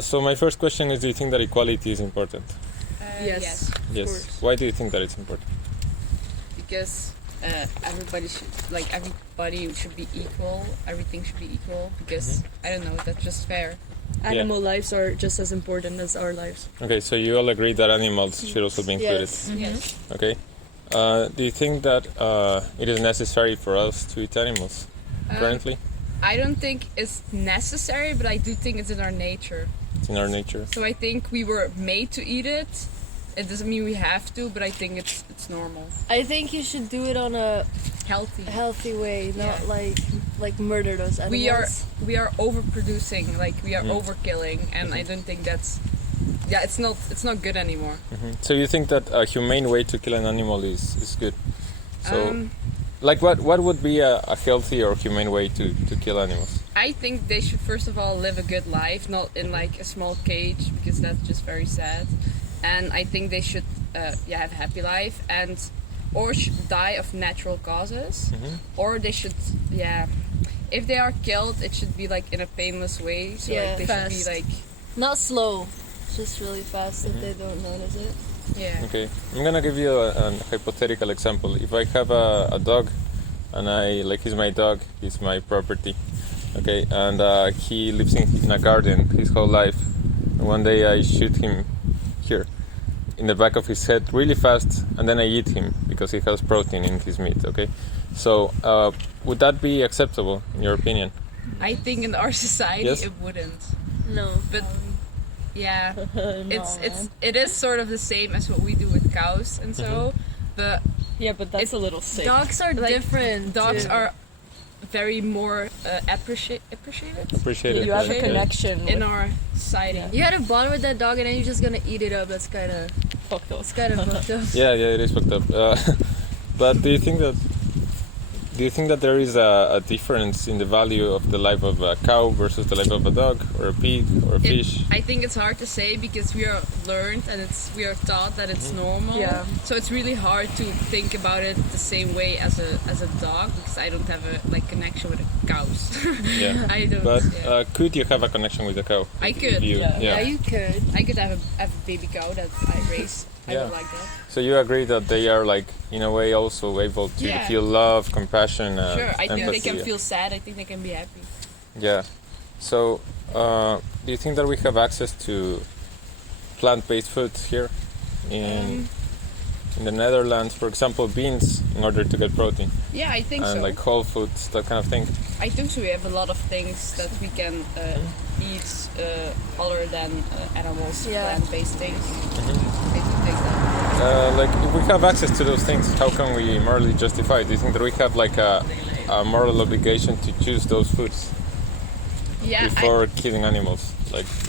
So my first question is, do you think that equality is important? Yes. Yes. Why do you think that it's important? Because everybody should be equal. Everything should be equal. Because I don't know, that's just fair. Animal lives are just as important as our lives. Okay, so you all agree that animals should also be included. Yes. Yes. Okay. Do you think that it is necessary for us to eat animals currently? I don't think it's necessary, but I do think it's in our nature. It's in our nature. So I think we were made to eat it. It doesn't mean we have to, but I think it's normal. I think you should do it on a Healthy. way, not like murder those animals. We are overproducing, like we are overkilling, and I don't think that's it's not good anymore. So you think that a humane way to kill an animal is good? So, like what would be a healthy or humane way to kill animals? I think they should first of all live a good life, not in like a small cage, because that's just very sad. And I think they should have a happy life, and or should die of natural causes, or they should if they are killed, it should be like in a painless way. So like, they fast. should be like Not slow, just really fast if they don't notice it. Okay, I'm gonna give you a hypothetical example. If I have a dog, and he's my dog, he's my property, okay, and he lives in a garden his whole life. And one day I shoot him here, in the back of his head, really fast, and then I eat him because he has protein in his meat. Okay, so would that be acceptable in your opinion? I think in our society it wouldn't. No. But it is sort of the same as what we do with cows and so, but but that's a little sick. Dogs are different. Dogs too. are very more appreciated. You have a connection in with our society. You had a bond with that dog and then you're just gonna eat it up. That's kind of fucked up. It's kind of fucked up. Yeah, it is fucked up. But do you think that there is a difference in the value of the life of a cow versus the life of a dog or a pig or a fish? I think it's hard to say because we are learned and we are taught that it's normal. Yeah. So it's really hard to think about it the same way as a dog, because I don't have a connection with cows. Yeah. I don't. But could you have a connection with a cow? I could. Yeah, you could. I could have a baby cow that I raise. I would like that. So you agree that they are in a way also able to feel love, compassion, sure, I think empathy. they can feel sad. I think they can be happy. Yeah. So do you think that we have access to plant-based food here in the Netherlands? For example, beans in order to get protein. Yeah, I think and so. like whole foods, that kind of thing. I think so. We have a lot of things that we can eat other than animals, plant-based things. I do think that. If we have access to those things, how can we morally justify it? Do you think that we have a moral obligation to choose those foods before killing animals?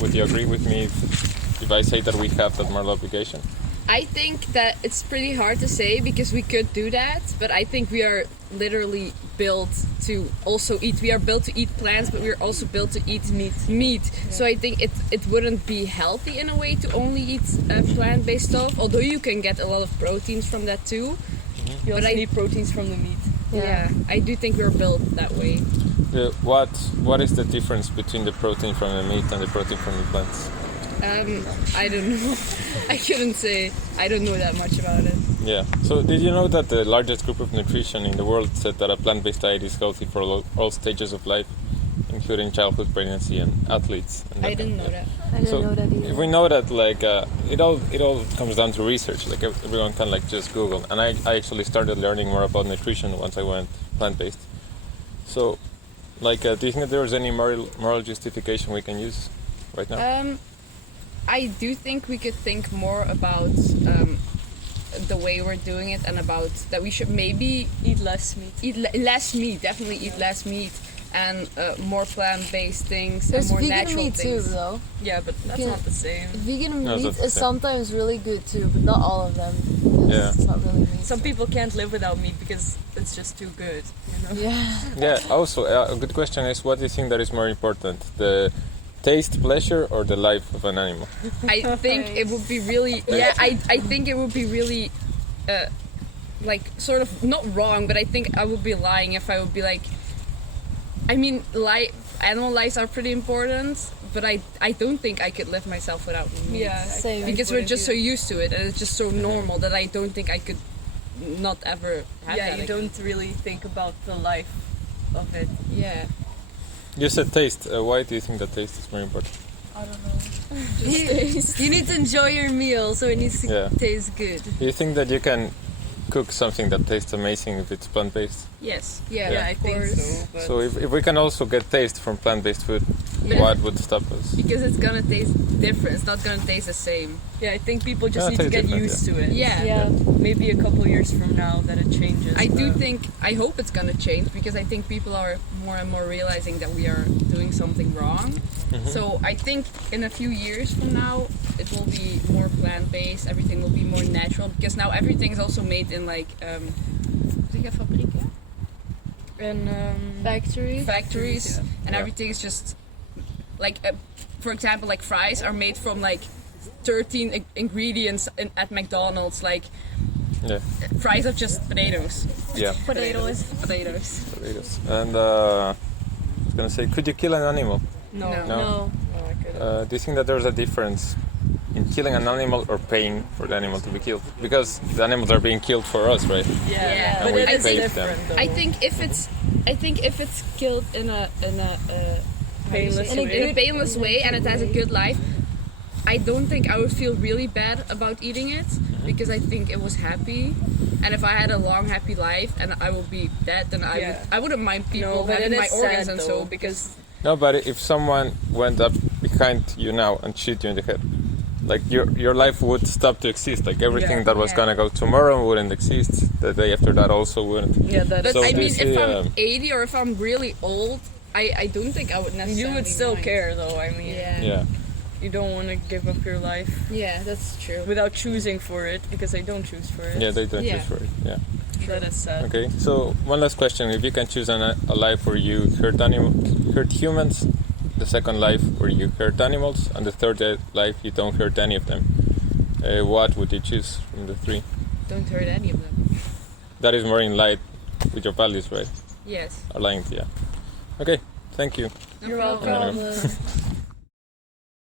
Would you agree with me if I say that we have that moral obligation? I think that it's pretty hard to say because we could do that, but I think we are literally built to also eat. We are built to eat plants, but we are also built to eat meat. Yeah. So I think it wouldn't be healthy in a way to only eat plant-based stuff, although you can get a lot of proteins from that too. You also need proteins from the meat. Yeah, I do think we're built that way. What is the difference between the protein from the meat and the protein from the plants? I don't know. I couldn't say. I don't know that much about it. Yeah. So did you know that the largest group of nutrition in the world said that a plant-based diet is healthy for all stages of life, including childhood, pregnancy, and athletes? And I didn't know that. I didn't know that either. If we know that, it all comes down to research. Everyone can just Google. And I actually started learning more about nutrition once I went plant-based. So, do you think that there is any moral justification we can use right now? I do think we could think more about the way we're doing it, and about that we should maybe eat less meat. Definitely eat less meat, and more plant-based things. There's and more vegan natural meat things. too, though. Yeah, but that's not the same. Vegan No, meat that's the is same. sometimes really good too, but not all of them. Yeah. It's not really meat. Some people can't live without meat because it's just too good, Yeah. Yeah. Also, a good question is, what do you think that is more important, the taste, pleasure, or the life of an animal? I think it would be really. I think it would be really, sort of not wrong, but I think I would be lying if I would be like. I mean, animal lives are pretty important, but I don't think I could live myself without meat. Yeah, Same. Because we're just so used to it, and it's just so normal that I don't think I could not ever have Yeah, that you again. don't really think about the life of it. Yeah. You said taste. Why do you think that taste is more important? I don't know. You need to enjoy your meal, so it needs to Yeah. taste good. Do you think that you can cook something that tastes amazing if it's plant-based? Yes. Yeah, Yeah. I Of think course. so. But So if we can also get taste from plant-based food, Yeah. what would stop us? Because it's gonna taste different. It's not gonna taste the same. yeah, I think people just Yeah, need to tastes get different, used to it. Yeah. Yeah. Maybe a couple years from now that it changes. I do but- think, I hope it's gonna change because I think people are more and more realizing that we are doing something wrong. So I think in a few years from now, it will be more plant-based. Everything will be more natural because now everything is also made in like, fabrieken? And Factory. Factories, Yeah. and Yeah. everything is just like, for example, like fries are made from like 13 ingredients at McDonald's. Like Yeah. fries are just potatoes. Yeah. Potatoes. Potatoes. Potatoes. And I was gonna say, could you kill an animal? no, No. No. No. I couldn't. Do you think that there's a difference in killing an animal or paying for the animal to be killed? Because the animals are being killed for us, right? Yeah. And But we it is pay different though. I think if it's killed in a Painless in a way. painless way and it has a good life, I don't think I would feel really bad about eating it because I think it was happy. And if I had a long happy life and I would be dead, then I wouldn't mind people No, but having it my is organs sad and though, so because No, but if someone went up behind you now and shoot you in the head, like your life would stop to exist. Like everything Yeah. that was Yeah. gonna go tomorrow wouldn't exist. The day after that also wouldn't. yeah, that But So I do you mean, see, if I'm 80 or if I'm really old, I don't think I would necessarily. you would still mind. care though. I mean, Yeah. Yeah. you don't want to give up your life Yeah, that's true. without choosing for it because I don't choose for it. Yeah, they don't Yeah. choose for it. Yeah. That is sad. Okay. So one last question: if you can choose a life where you hurt humans, the second life where you hurt animals, and the third life you don't hurt any of them, what would you choose from the three? Don't hurt any of them. That is more in line with your values, right? Yes. Aligned, yeah. Okay. Thank you. No You're problem. welcome. Problem.